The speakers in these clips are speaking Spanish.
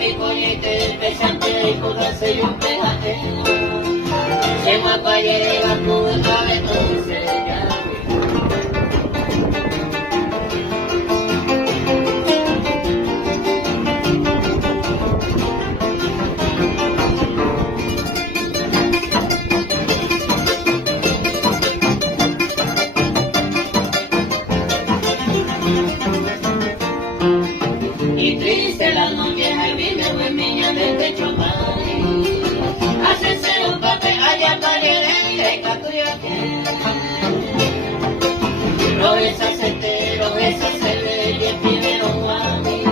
y coñete, pesante y currase y un pejate. Se me apague la puta de entonces ya. Y triste la noche, me vive muy niña del techo padre. Hace ser un papel allá para el catuya que. Roesa se te, roesa se ve, y el primero mami.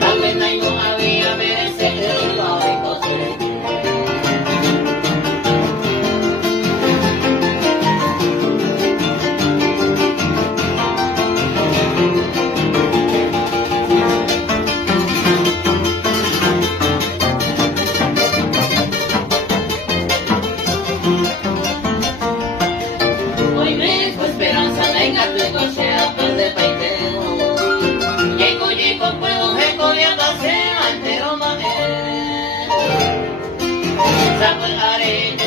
También hay no había merece el lado cosé. Hoy me fue esperanza, venga tu coche a par de paiteo. Llego, puedo recoger a entero mamé. Sapo el arena.